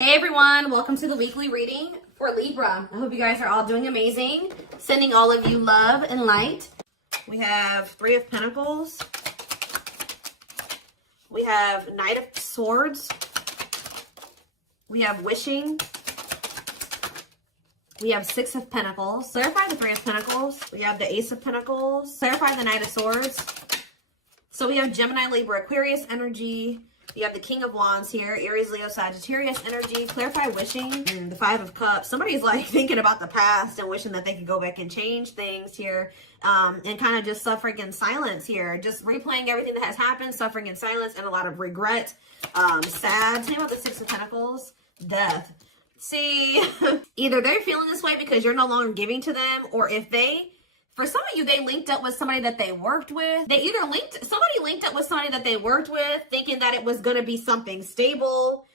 Hey everyone, welcome to the weekly reading for Libra. I hope you guys are all doing amazing. Sending all of you love and light. We have Three of Pentacles. We have Knight of Swords. We have Wishing. We have Six of Pentacles. Clarify the Three of Pentacles. We have the Ace of Pentacles. Clarify the Knight of Swords. So we have Gemini, Libra, Aquarius energy. You have the King of Wands here, Aries, Leo, Sagittarius energy. Clarify Wishing. And the Five of Cups. Somebody's like thinking about the past and wishing that they could go back and change things here. And kind of just suffering in silence here. Just replaying everything that has happened, suffering in silence, and a lot of regret. Sad. Tell me about the Six of Pentacles. Death. See, either they're feeling this way because you're no longer giving to them, or if they... For some of you, they linked up with somebody that they worked with. Somebody linked up with somebody that they worked with, thinking that it was going to be something stable,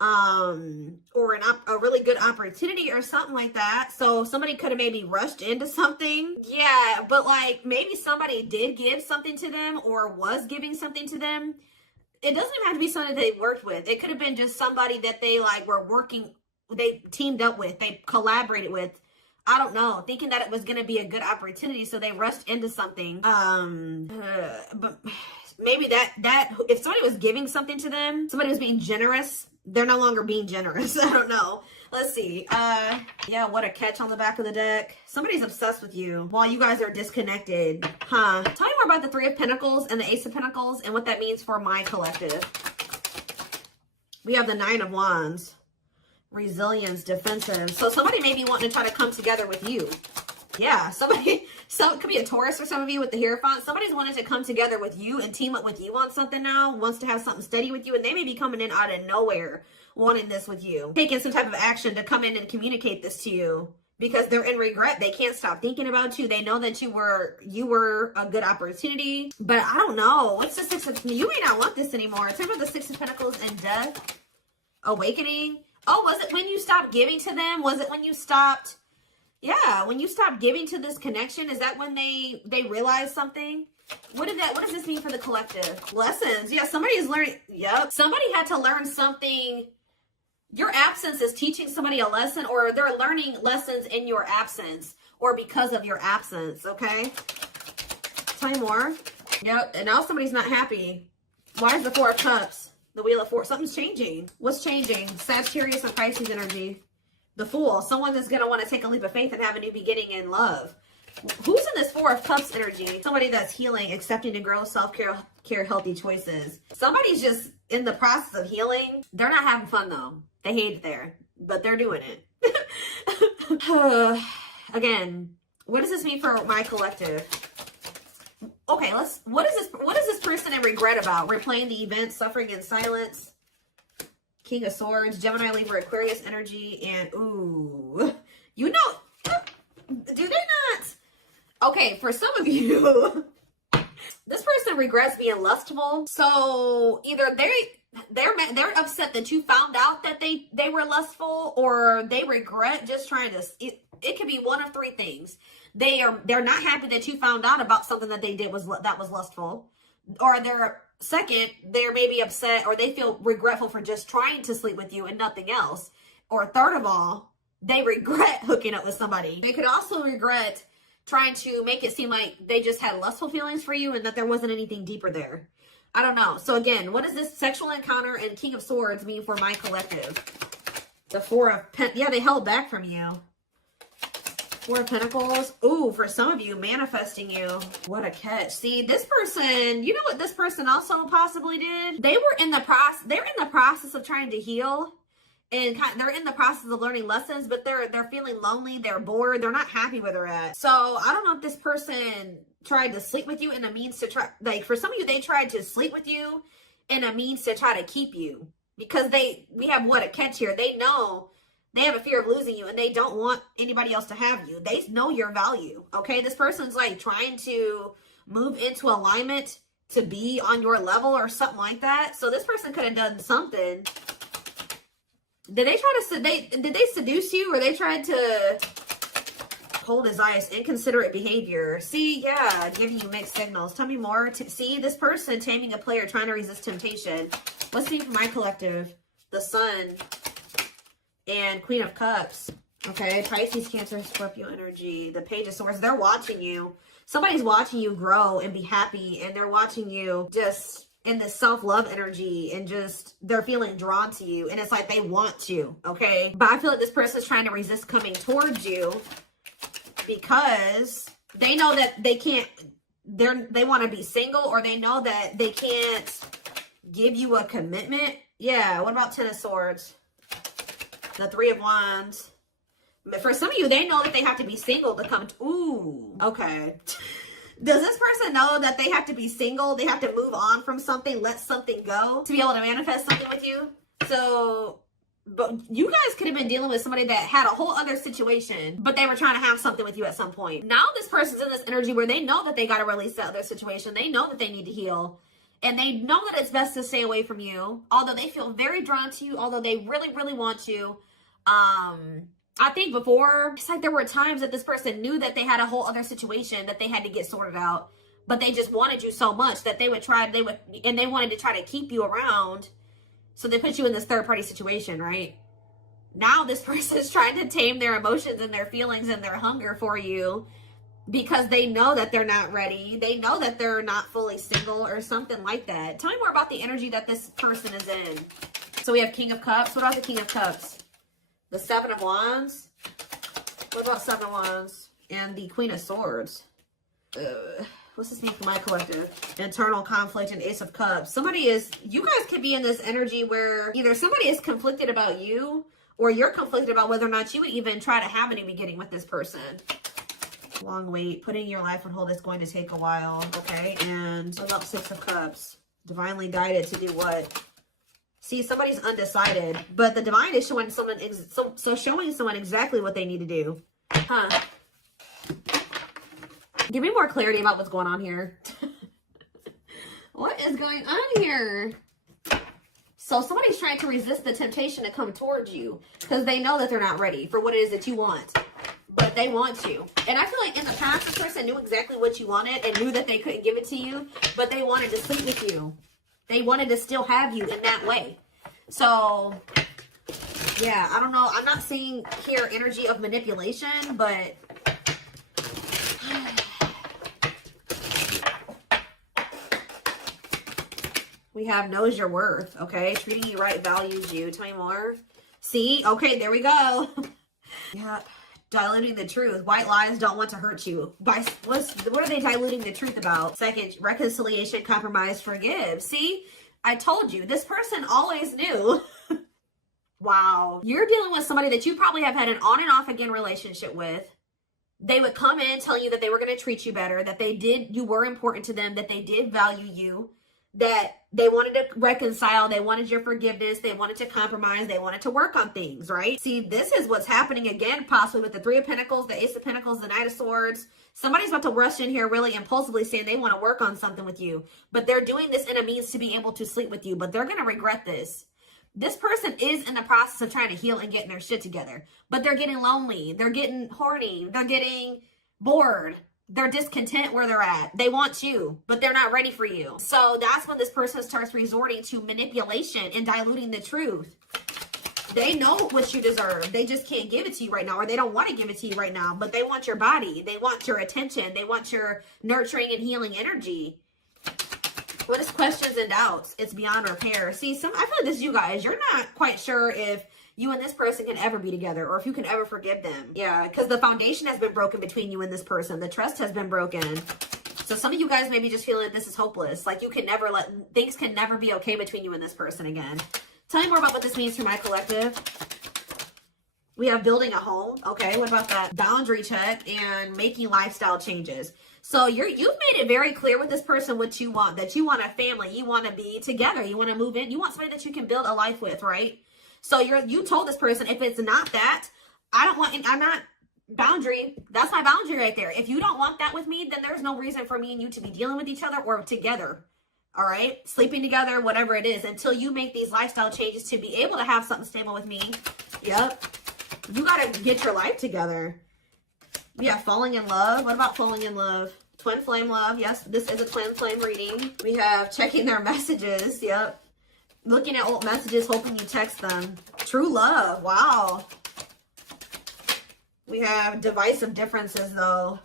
or a really good opportunity or something like that. So somebody could have maybe rushed into something. Yeah, but like maybe somebody did give something to them or was giving something to them. It doesn't even have to be somebody they worked with. It could have been just somebody that they like were working, they teamed up with, they collaborated with. I don't know, thinking that it was going to be a good opportunity, so they rushed into something. But maybe that if somebody was giving something to them, somebody was being generous, they're no longer being generous. I don't know. Let's see. Yeah, what a catch on the back of the deck. Somebody's obsessed with you while you guys are disconnected. Huh. Tell me more about the Three of Pentacles and the Ace of Pentacles and what that means for my collective. We have the Nine of Wands. Resilience, defensive. So somebody may be wanting to try to come together with you. Yeah, it could be a Taurus for some of you with the Hierophant. Somebody's wanting to come together with you and team up with you on something now, wants to have something steady with you, and they may be coming in out of nowhere wanting this with you. Taking some type of action to come in and communicate this to you because they're in regret. They can't stop thinking about you. They know that you were a good opportunity, but I don't know. What's the Six of... You may not want this anymore. Talk about the Six of Pentacles and Death. Awakening. Oh, was it when you stopped giving to them? Was it when you stopped? Yeah, when you stopped giving to this connection, is that when they realized something? What does this mean for the collective? Lessons. Yeah, somebody is learning. Yep. Somebody had to learn something. Your absence is teaching somebody a lesson, or they're learning lessons in your absence or because of your absence, okay? Tell me more. Yep, and now somebody's not happy. Why is the Four of Cups? The Wheel of Fortune. Something's changing. What's changing? Sagittarius and Pisces energy. The Fool. Someone that's going to want to take a leap of faith and have a new beginning in love. Who's in this Four of Cups energy? Somebody that's healing, accepting to grow, self-care, healthy choices. Somebody's just in the process of healing. They're not having fun though. They hate it there, but they're doing it. Again, what does this mean for my collective? Okay, what is this person in regret about? Replaying the event, suffering in silence. King of Swords, Gemini, Libra, Aquarius energy, and ooh. You know, do they not? Okay, for some of you, this person regrets being lustful. So either they're upset that you found out that they were lustful, or they regret just trying to... It could be one of three things. They're not happy that you found out about something that they did that was lustful, or they're maybe upset, or they feel regretful for just trying to sleep with you and nothing else, or third of all, they regret hooking up with somebody. They could also regret trying to make it seem like they just had lustful feelings for you and that there wasn't anything deeper there. I don't know. So again, what does this sexual encounter and King of Swords mean for my collective? The Four of yeah, they held back from you. Four of Pentacles. Ooh, for some of you, manifesting you. What a catch. See, this person, you know what this person also possibly did? They're in the process of trying to heal, and they're in the process of learning lessons, but they're feeling lonely, they're bored, they're not happy where they're at. So I don't know if this person tried to sleep with you in a means to try, like for some of you, they tried to sleep with you in a means to try to keep you, because we have what a catch here. They know they have a fear of losing you, and they don't want anybody else to have you. They know your value, okay? This person's like trying to move into alignment to be on your level or something like that. So this person could have done something. Did they seduce you, or they tried to hold his eyes? Inconsiderate behavior. See, yeah, giving you mixed signals. Tell me more. See, this person taming a player, trying to resist temptation. What's the name for my collective? The Sun. and Queen of Cups. Okay, Pisces, Cancer, Scorpio energy. The Page of Swords. They're watching you. Somebody's watching you grow and be happy, and they're watching you just in this self-love energy, and just they're feeling drawn to you, and it's like they want you, okay? But I feel like this person's trying to resist coming towards you because they know that they can't, they want to be single, or they know that they can't give you a commitment. Yeah, what about Ten of Swords? The Three of Wands. But for some of you, they know that they have to be single to come to, ooh, okay. Does this person know that they have to be single? They have to move on from something, let something go to be able to manifest something with you? So, but you guys could have been dealing with somebody that had a whole other situation, but they were trying to have something with you at some point. Now this person's in this energy where they know that they got to release that other situation. They know that they need to heal. And they know that it's best to stay away from you. Although they feel very drawn to you. Although they really, really want you. I think before, it's like there were times that this person knew that they had a whole other situation that they had to get sorted out, but they just wanted you so much that they wanted to try to keep you around. So they put you in this third party situation, right? Now this person is trying to tame their emotions and their feelings and their hunger for you because they know that they're not ready. They know that they're not fully single or something like that. Tell me more about the energy that this person is in. So we have King of Cups. What about the King of Cups? The Seven of Wands. What about Seven of Wands? And the Queen of Swords. What's this mean for my collective? Internal conflict and Ace of Cups. You guys could be in this energy where either somebody is conflicted about you, or you're conflicted about whether or not you would even try to have a new beginning with this person. Long wait. Putting your life on hold is going to take a while. Okay. And what about Six of Cups? Divinely guided to do what? See, somebody's undecided, but the divine is showing someone, showing someone exactly what they need to do. Huh? Give me more clarity about what's going on here. What is going on here? So somebody's trying to resist the temptation to come towards you because they know that they're not ready for what it is that you want, but they want you. And I feel like in the past, this person knew exactly what you wanted and knew that they couldn't give it to you, but they wanted to sleep with you. They wanted to still have you in that way. So, yeah, I don't know. I'm not seeing here energy of manipulation, but we have knows your worth, okay? Treating you right, values you. Tell me more. See? Okay, there we go. Yeah. Diluting the truth. White lies don't want to hurt you. What are they diluting the truth about? Second, reconciliation, compromise, forgive. See? I told you. This person always knew. Wow. You're dealing with somebody that you probably have had an on and off again relationship with. They would come in telling you that they were going to treat you better, that you were important to them, that they did value you, that they wanted to reconcile, they wanted your forgiveness, they wanted to compromise, they wanted to work on things, right? See, this is what's happening again, possibly with the Three of Pentacles, the Ace of Pentacles, the Knight of Swords. Somebody's about to rush in here really impulsively saying they want to work on something with you, but they're doing this in a means to be able to sleep with you, but they're going to regret this. This person is in the process of trying to heal and getting their shit together, but they're getting lonely, they're getting horny, they're getting bored. They're discontent where they're at. They want you, but they're not ready for you. So that's when this person starts resorting to manipulation and diluting the truth. They know what you deserve. They just can't give it to you right now, or they don't want to give it to you right now, but they want your body. They want your attention. They want your nurturing and healing energy. What is questions and doubts? It's beyond repair. See, I feel like this is you guys. You're not quite sure if you and this person can ever be together, or if you can ever forgive them. Yeah, because the foundation has been broken between you and this person. The trust has been broken. So some of you guys maybe just feel that this is hopeless. Like you can never things can never be okay between you and this person again. Tell me more about what this means for my collective. We have building a home. Okay, what about that? Boundary check and making lifestyle changes. So you've made it very clear with this person what you want. That you want a family. You want to be together. You want to move in. You want somebody that you can build a life with, right? So you told this person, if it's not that, I'm not boundary. That's my boundary right there. If you don't want that with me, then there's no reason for me and you to be dealing with each other or together. All right. Sleeping together, whatever it is, until you make these lifestyle changes to be able to have something stable with me. Yep. You got to get your life together. We have falling in love. What about falling in love? Twin flame love. Yes, this is a twin flame reading. We have checking their messages. Yep. Looking at old messages, hoping you text them. True love. Wow. We have divisive differences, though.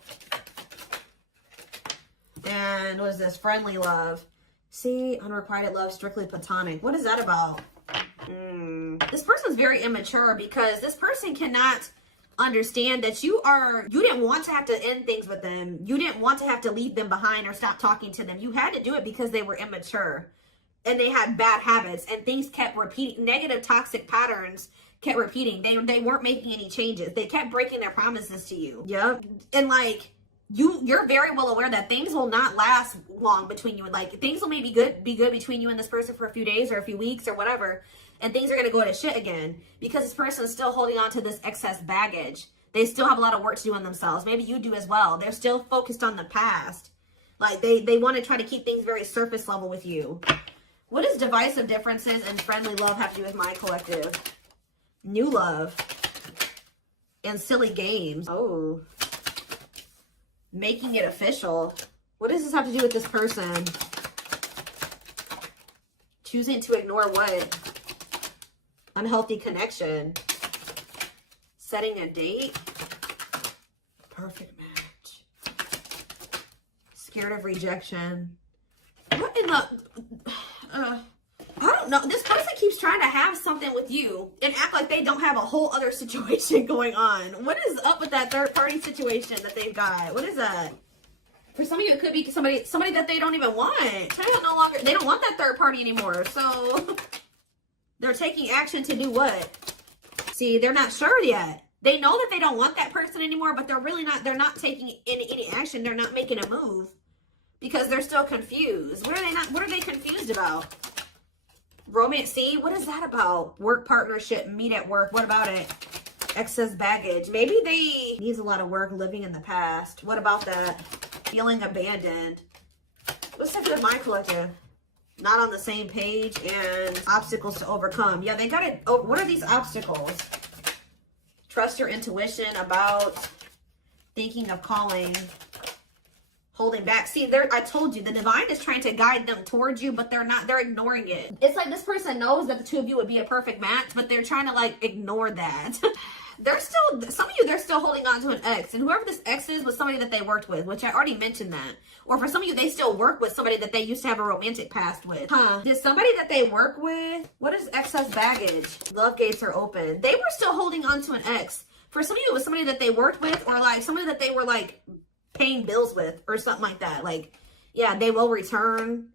And what is this? Friendly love. See, unrequited love, strictly platonic. What is that about? This person's very immature because this person cannot understand that you didn't want to have to end things with them. You didn't want to have to leave them behind or stop talking to them. You had to do it because they were immature and they had bad habits and things kept repeating. Negative, toxic patterns kept repeating. They weren't making any changes. They kept breaking their promises to you. Yep. And like, you're very well aware that things will not last long between you. And like, things will maybe be good between you and this person for a few days or a few weeks or whatever. And things are going to go to shit again because this person is still holding on to this excess baggage. They still have a lot of work to do on themselves. Maybe you do as well. They're still focused on the past. Like they want to try to keep things very surface level with you. What does divisive differences and friendly love have to do with my collective? New love and silly games. Oh, making it official. What does this have to do with this person? Choosing to ignore what? Unhealthy connection. Setting a date. Perfect match. Scared of rejection. What in the... I don't know. This person keeps trying to have something with you and act like they don't have a whole other situation going on. What is up with that third party situation that they've got? What is that? For some of you, it could be somebody that they don't even want. They don't want that third party anymore. So they're taking action to do what? See, they're not sure yet. They know that they don't want that person anymore, but they're not taking any action. They're not making a move because they're still confused. What are they confused about? Romance, see, what is that about? Work partnership, meet at work. What about it? Excess baggage. Maybe they needs a lot of work living in the past. What about that? Feeling abandoned. What's that with my collective? Not on the same page and obstacles to overcome. Yeah, they got it. Oh, what are these obstacles? Trust your intuition about thinking of calling. Holding back. See, I told you, the divine is trying to guide them towards you, but they're ignoring it. It's like this person knows that the two of you would be a perfect match, but they're trying to like ignore that. Some of you, they're still holding on to an ex, and whoever this ex is was somebody that they worked with, which I already mentioned that. Or for some of you, they still work with somebody that they used to have a romantic past with. Did somebody that they work with, what is excess baggage? Love gates are open. They were still holding on to an ex. For some of you, it was somebody that they worked with, or like somebody that they were like paying bills with or something like that. Like, yeah, they will return,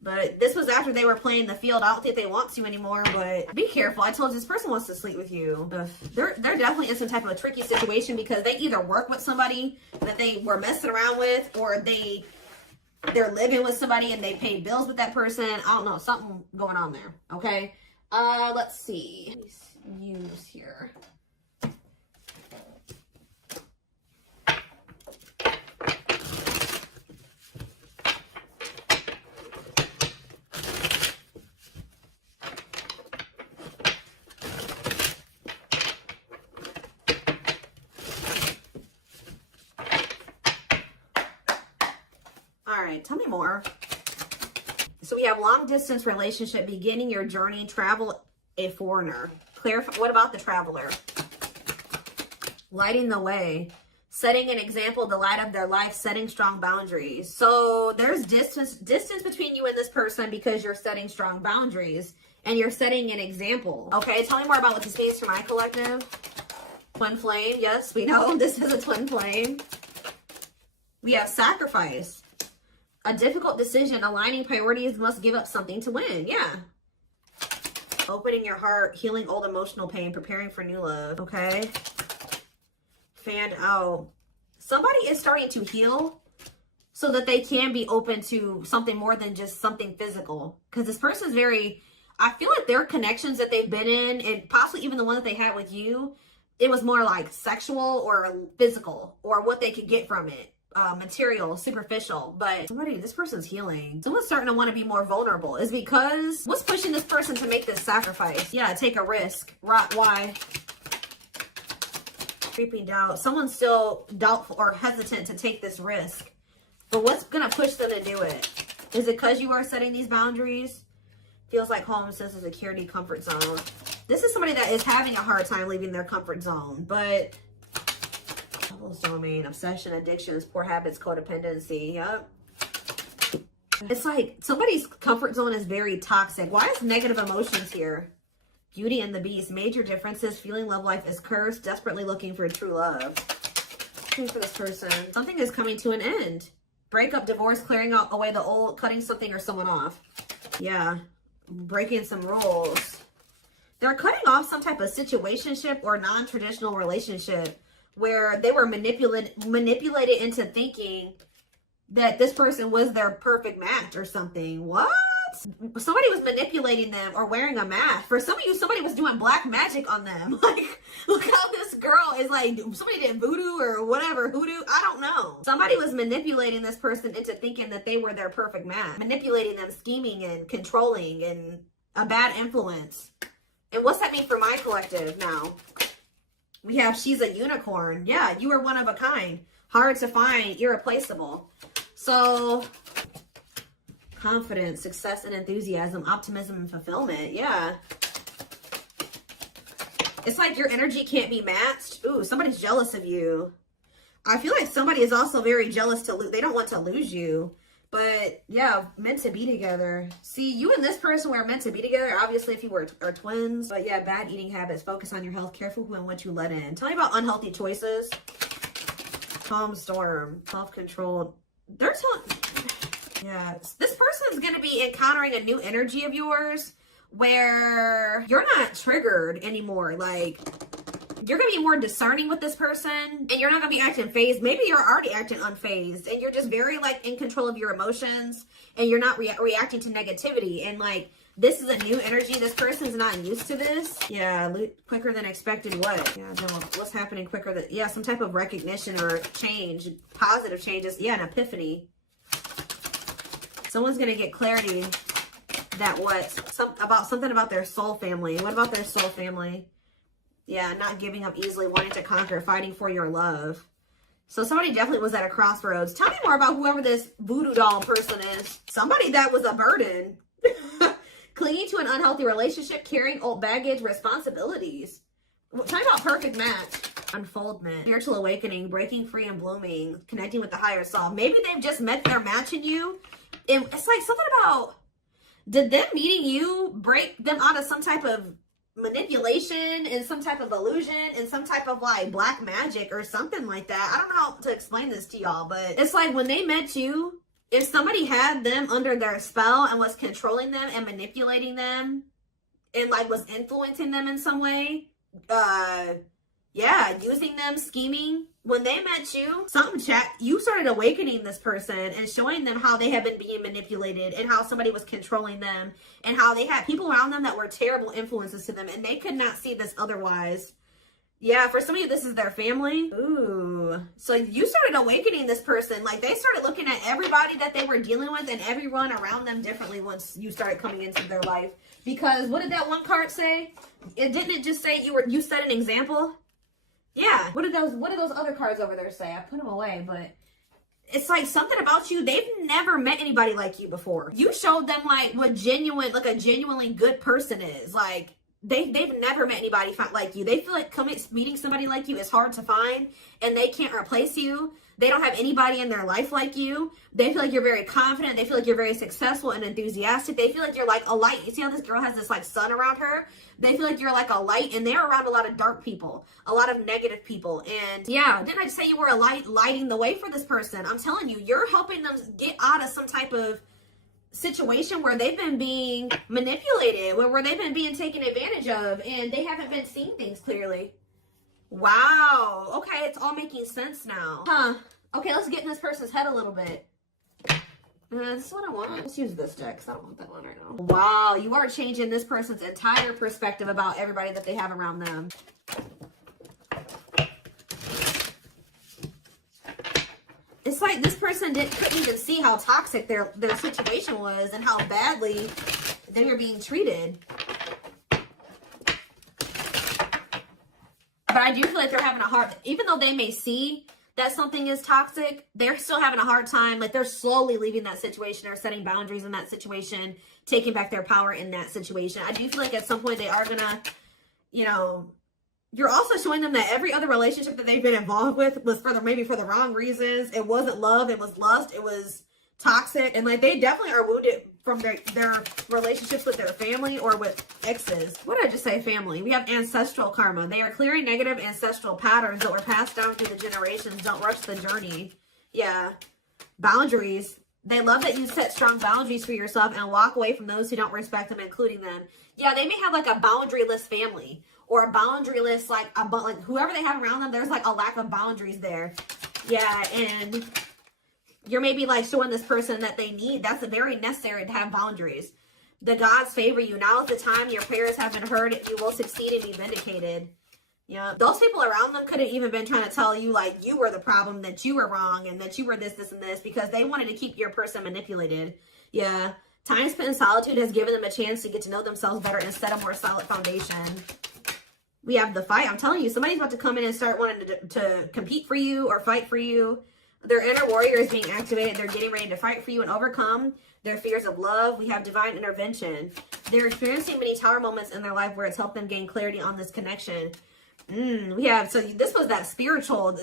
but this was after they were playing the field. I don't think they want to anymore, but be careful. I told you, this person wants to sleep with you. They're definitely in some type of a tricky situation because they either work with somebody that they were messing around with, or they're living with somebody and they pay bills with that person. I don't know, something going on there. Okay, let's see. Use here. Tell me more. So we have long distance relationship, beginning your journey, travel, a foreigner. Clarify. What about the traveler? Lighting the way, setting an example, the light of their life, setting strong boundaries. So there's distance between you and this person because you're setting strong boundaries and you're setting an example. Okay, tell me more about what this means for my collective. Twin flame. Yes, we know this is a twin flame. We have sacrifice. A difficult decision, aligning priorities, must give up something to win. Yeah. Opening your heart, healing old emotional pain, preparing for new love. Okay. Fan out. Somebody is starting to heal so that they can be open to something more than just something physical. Because this person's I feel like their connections that they've been in, and possibly even the one that they had with you, it was more like sexual or physical, or what they could get from it. Material, superficial, but this person's healing. Someone's starting to want to be more vulnerable. Is because what's pushing this person to make this sacrifice? Yeah, take a risk. Why? Creeping doubt. Someone's still doubtful or hesitant to take this risk. But what's gonna push them to do it? Is it because you are setting these boundaries? Feels like home, sense of security, comfort zone. This is somebody that is having a hard time leaving their comfort zone, but Devil's domain, obsession, addictions, poor habits, codependency. Yep. It's like somebody's comfort zone is very toxic. Why is negative emotions here? Beauty and the Beast, major differences, feeling love life is cursed, desperately looking for true love. Looking for this person. Something is coming to an end. Breakup, divorce, clearing out away the old, cutting something or someone off. Yeah. Breaking some rules. They're cutting off some type of situationship or non-traditional relationship where they were manipulated into thinking that this person was their perfect match or something. What? Somebody was manipulating them or wearing a mask. For some of you, somebody was doing black magic on them. Like, look how this girl is like, somebody did voodoo or whatever, hoodoo. I don't know. Somebody was manipulating this person into thinking that they were their perfect match. Manipulating them, scheming and controlling and a bad influence. And what's that mean for my collective now? We have she's a unicorn. Yeah, you are one of a kind. Hard to find, irreplaceable. So, confidence, success and enthusiasm, optimism and fulfillment. Yeah. It's like your energy can't be matched. Ooh, somebody's jealous of you. I feel like somebody is also very jealous to lose. They don't want to lose you. But yeah, meant to be together. See, you and this person were meant to be together. Obviously, if you are twins. But yeah, bad eating habits. Focus on your health. Careful who and what you let in. Tell me about unhealthy choices. Calm storm. Self-controlled. They're telling... Yeah, this person's going to be encountering a new energy of yours where you're not triggered anymore. Like, you're going to be more discerning with this person and you're not going to be acting phased. Maybe you're already acting unfazed and you're just very like in control of your emotions and you're not reacting to negativity. And like, this is a new energy. This person's not used to this. Yeah, quicker than expected. What? Yeah, no, what's happening quicker than, yeah, some type of recognition or change, positive changes. Yeah, an epiphany. Someone's going to get clarity that something about their soul family. What about their soul family? Yeah, not giving up easily, wanting to conquer, fighting for your love. So somebody definitely was at a crossroads. Tell me more about whoever this voodoo doll person is. Somebody that was a burden. Clinging to an unhealthy relationship, carrying old baggage, responsibilities. Tell me about perfect match. Unfoldment, spiritual awakening, breaking free and blooming, connecting with the higher self. Maybe they've just met their match in you. And it's like something about, did them meeting you break them out of some type of manipulation and some type of illusion and some type of like black magic or something like that? I don't know how to explain this to y'all, but it's like when they met you, if somebody had them under their spell and was controlling them and manipulating them and like was influencing them in some way, yeah, using them, scheming. When they met you, you started awakening this person and showing them how they have been being manipulated and how somebody was controlling them and how they had people around them that were terrible influences to them and they could not see this otherwise. Yeah, for some of you, this is their family. Ooh. So you started awakening this person. Like they started looking at everybody that they were dealing with and everyone around them differently once you started coming into their life. Because what did that one card say? Didn't it just say you set an example? Yeah. What did those other cards over there say? I put them away, but it's like something about you. They've never met anybody like you before. You showed them like what a genuinely good person is. Like they've never met anybody like you. They feel like meeting somebody like you is hard to find and they can't replace you. They don't have anybody in their life like you. They feel like you're very confident. They feel like you're very successful and enthusiastic. They feel like you're like a light. You see how this girl has this like sun around her? They feel like you're like a light and they're around a lot of dark people, a lot of negative people. And yeah, didn't I just say you were a light lighting the way for this person? I'm telling you, you're helping them get out of some type of situation where they've been being manipulated, where they've been being taken advantage of and they haven't been seeing things clearly. Wow. Okay, it's all making sense now. Huh. Okay, let's get in this person's head a little bit. This is what I want. Let's use this deck because I don't want that one right now. Wow, you are changing this person's entire perspective about everybody that they have around them. It's like this person couldn't even see how toxic their situation was and how badly they were being treated. But I do feel like they're having a hard, even though they may see that something is toxic, they're still having a hard time. Like, they're slowly leaving that situation or setting boundaries in that situation, taking back their power in that situation. I do feel like at some point they are gonna, you know, you're also showing them that every other relationship that they've been involved with was maybe for the wrong reasons. It wasn't love, it was lust, it was toxic. And like, they definitely are wounded from their relationships with their family or with exes. What did I just say? Family. We have ancestral karma. They are clearing negative ancestral patterns that were passed down through the generations. Don't rush the journey. Yeah. Boundaries. They love that you set strong boundaries for yourself and walk away from those who don't respect them, including them. Yeah, they may have like a boundaryless family or a boundaryless, like whoever they have around them, there's like a lack of boundaries there. Yeah, and you're maybe like showing this person that they need. That's very necessary to have boundaries. The gods favor you. Now is the time your prayers have been heard. You will succeed and be vindicated. Yeah, those people around them could have even been trying to tell you like you were the problem, that you were wrong, and that you were this, and this, because they wanted to keep your person manipulated. Yeah, time spent in solitude has given them a chance to get to know themselves better and set a more solid foundation. We have the fight. I'm telling you, somebody's about to come in and start wanting to compete for you or fight for you. Their inner warrior is being activated. They're getting ready to fight for you and overcome their fears of love. We have divine intervention. They're experiencing many tower moments in their life where it's helped them gain clarity on this connection. We have, so this was that spiritual.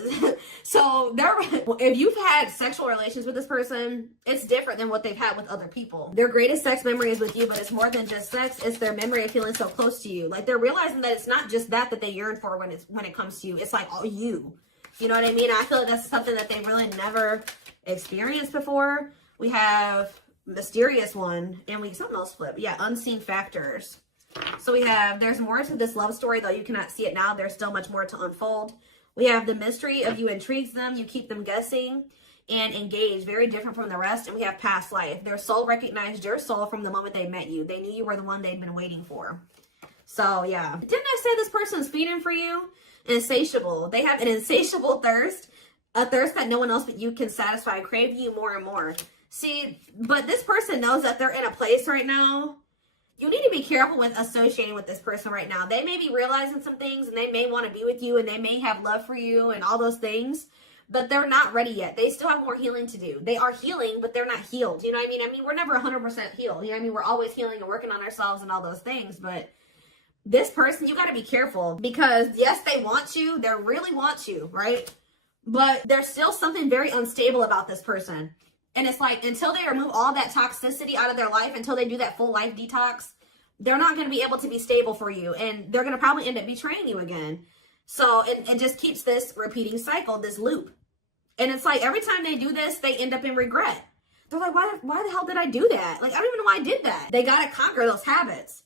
So if you've had sexual relations with this person, it's different than what they've had with other people. Their greatest sex memory is with you, but it's more than just sex. It's their memory of feeling so close to you. Like, they're realizing that it's not just that they yearn for when it comes to you. It's like all you. You know what I mean? I feel like that's something that they really never experienced before. We have mysterious one, and something else flip. Yeah, unseen factors. So we have, there's more to this love story, though you cannot see it now. There's still much more to unfold. We have the mystery of you intrigues them. You keep them guessing and engaged. Very different from the rest. And we have past life. Their soul recognized your soul from the moment they met you. They knew you were the one they'd been waiting for. So, yeah. Didn't I say this person's feeding for you? Insatiable. They have an insatiable thirst. A thirst that no one else but you can satisfy. Crave you more and more. See, but this person knows that they're in a place right now. You need to be careful with associating with this person right now. They may be realizing some things, and they may want to be with you, and they may have love for you and all those things, but they're not ready yet. They still have more healing to do. They are healing, but they're not healed. You know what I mean? I mean, we're never 100% healed. You know what I mean? We're always healing and working on ourselves and all those things, but this person, you got to be careful, because yes, they want you. They really want you, right? But there's still something very unstable about this person. And it's like, until they remove all that toxicity out of their life, until they do that full life detox, they're not going to be able to be stable for you. And they're going to probably end up betraying you again. So it just keeps this repeating cycle, this loop. And it's like, every time they do this, they end up in regret. They're like, why the hell did I do that? Like, I don't even know why I did that. They got to conquer those habits.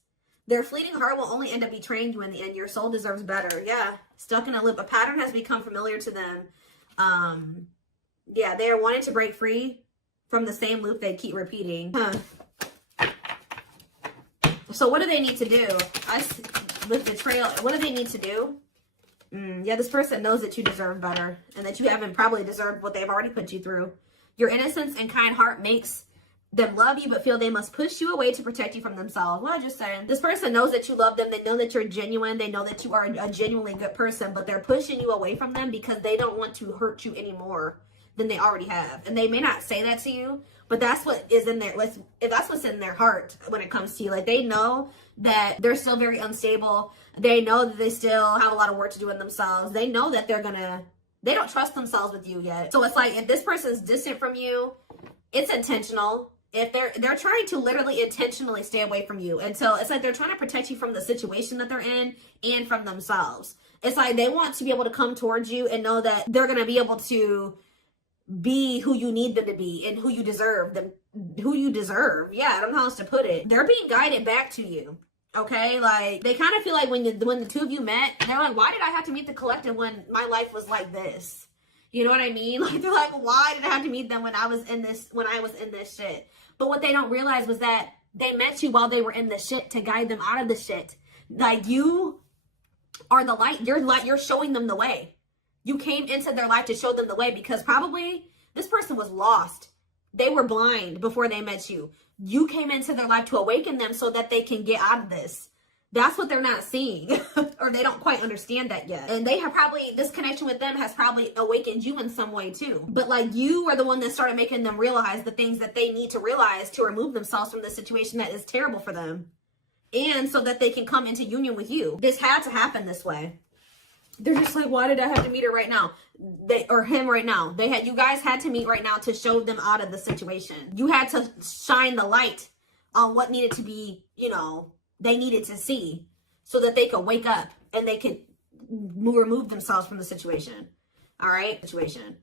Their fleeting heart will only end up betraying you in the end. Your soul deserves better. Yeah. Stuck in a loop. A pattern has become familiar to them. Yeah, they are wanting to break free from the same loop they keep repeating. So what do they need to do? With betrayal, what do they need to do? Yeah, this person knows that you deserve better, and that you haven't probably deserved what they've already put you through. Your innocence and kind heart makes them love you, but feel they must push you away to protect you from themselves. What I just said. This person knows that you love them. They know that you're genuine. They know that you are a genuinely good person, but they're pushing you away from them because they don't want to hurt you anymore than they already have. And they may not say that to you, but that's what is in there. That's what's in their heart when it comes to you. Like, they know that they're still very unstable. They know that they still have a lot of work to do in themselves. They know that they don't trust themselves with you yet. So it's like, if this person's distant from you, it's intentional. If they're trying to literally intentionally stay away from you until it's like they're trying to protect you from the situation that they're in and from themselves. It's like they want to be able to come towards you and know that they're going to be able to be who you need them to be and who you deserve them, who you deserve. Yeah, I don't know how else to put it. They're being guided back to you. Okay, like, they kind of feel like when the two of you met, they're like, why did I have to meet the collective when my life was like this? You know what I mean? Like, they're like, why did I have to meet them when I was in this shit? But what they don't realize was that they met you while they were in the shit to guide them out of the shit. Like, you are the light. You're showing them the way. You came into their life to show them the way, because probably this person was lost. They were blind before they met you. You came into their life to awaken them so that they can get out of this. That's what they're not seeing, or they don't quite understand that yet. And they have probably, this connection with them has probably awakened you in some way too. But like, you are the one that started making them realize the things that they need to realize to remove themselves from the situation that is terrible for them. And so that they can come into union with you. This had to happen this way. They're just like, why did I have to meet her right now? Or him right now. You guys had to meet right now to show them out of the situation. You had to shine the light on what needed to be, you know, they needed to see, so that they could wake up and they could remove themselves from the situation. All right? Situation.